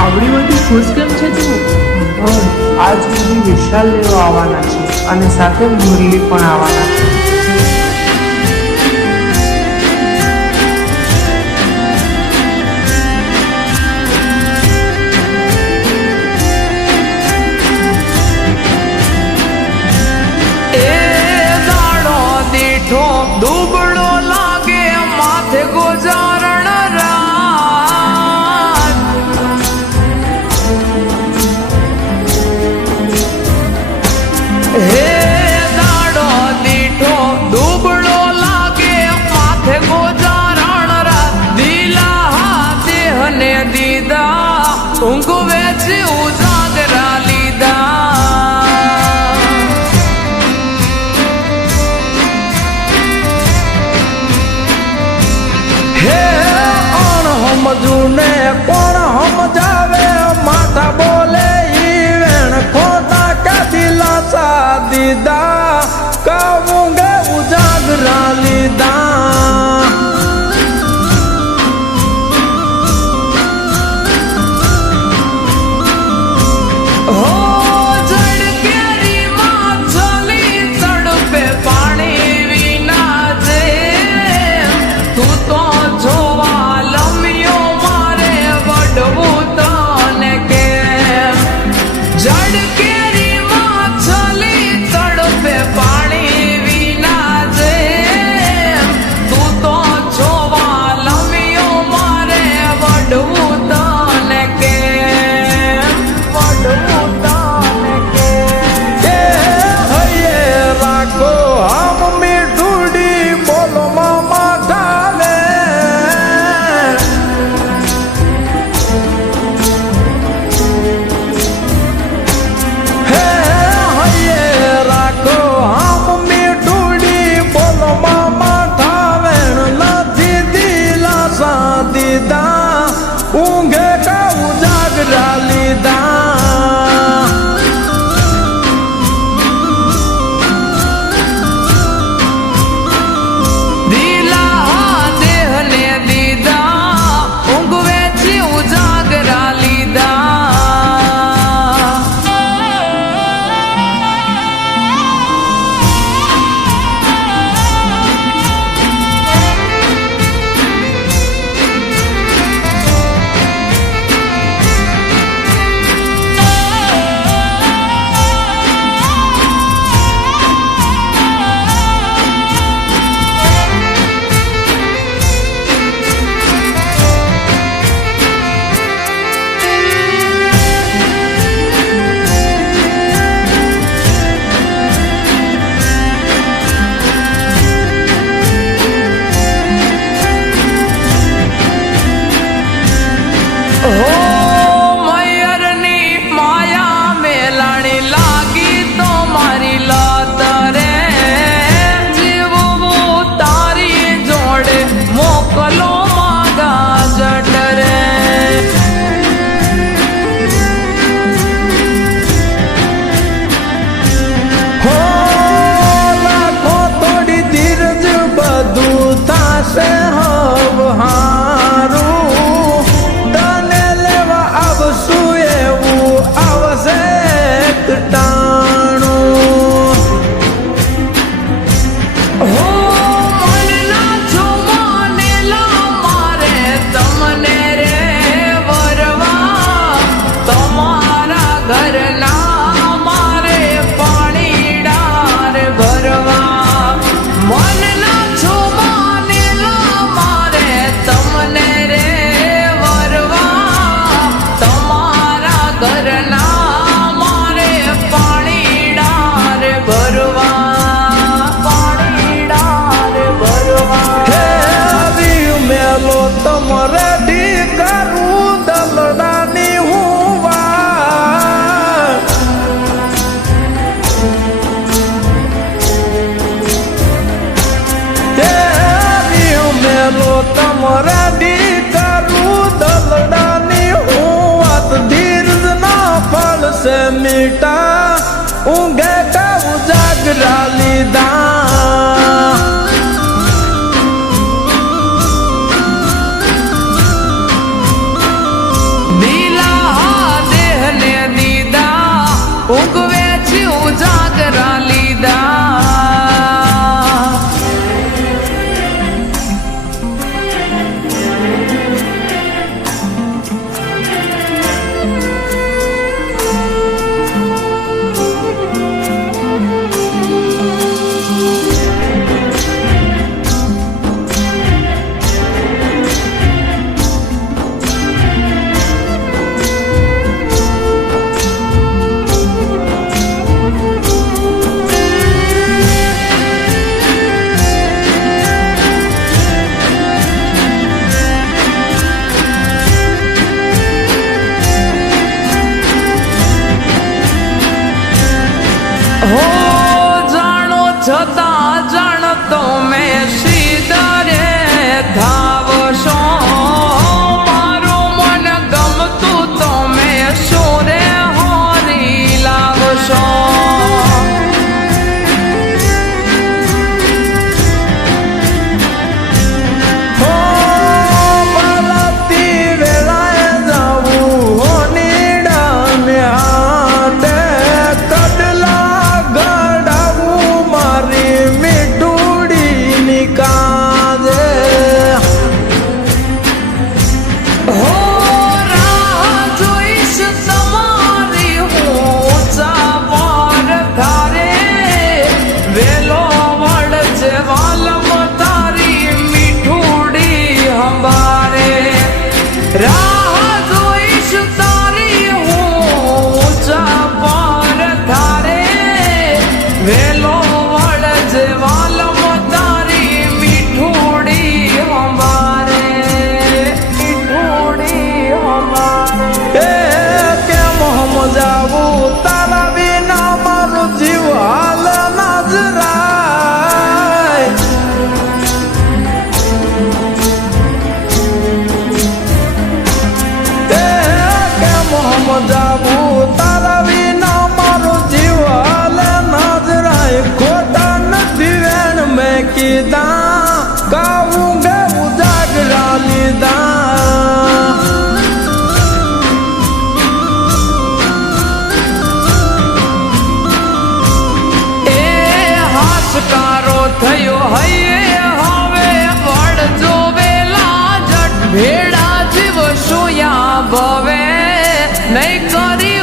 આવડી બધી ખુશ કેમ છે તું? આજ સુધી વિશાલ લેવા આવવાના છે અને સાથે મુરલી પણ આવવાના છે. દુબળો લાગે માથે ગોજારણ રાત હે દાડો દીઠો દુબળો લાગે માથે ગોજારણ રાત દીલા હાથે હને દીદા ઊંઘ વેચી ઉજાગરા લીધા સમજુને કોણ સમજાવે માથા બોલે ઈ વેણ ખોટા ક્યાંથી લાસા દીધા કહું ગે ઉજાગરા લીધા હો જડ કેરી માછલી તડપે પાણી વિના જે તું તો જોવા જડ કેરી માછલી તડપે પાણી વિના જે તું તો જોવા લમ્યો મારે વડવું તને કેમ વડવું તને કેમ હૈયે રાખો આમ મીઠુડી બોલો મામા ધાવે ઊંઘે કા ઉજાગરા લીધા દીલા દેહને દીધા ઊંઘ વેચી ઉજાગરા લીધા से मीठा ऊँघे का उजागरा लीधा दिला હો જાણો છતાં જાણતો મેં સીધરે ધાવશો મારું મન ગમતું તો મેં સોરે હોરી લાવશો હો બાલાતી વેળાએ જાવું હો નીડાને હાથે કડલા ગડાવું મારી મીઠુડીની કાજે હો રાહ જોઈશ તમારી હું ચાપર ધારે વેલો વળજે વાલમ તારી મીઠુડી હંભારે રાહ જોઈશ તારી હું ચાપર ધારે વેલો વળજે વાલમ તારી મીઠુડી હંભારે મીઠુડી હંભારે એ કેમ સમજાવું તારા વિના મારો જીવ હાલ ના જરાય એ કેમ સમજાવું તારા વિના મારો જીવ હાલ ના જરાય ખોટા નથી વેણ મેં કીધા ગાવું ગાવું જાગરા લીધા એ હાશકારો થયો હૈયે હવે વળજો વેલા જટ ભેડા જીવ સોયા ભવે નહીં કરી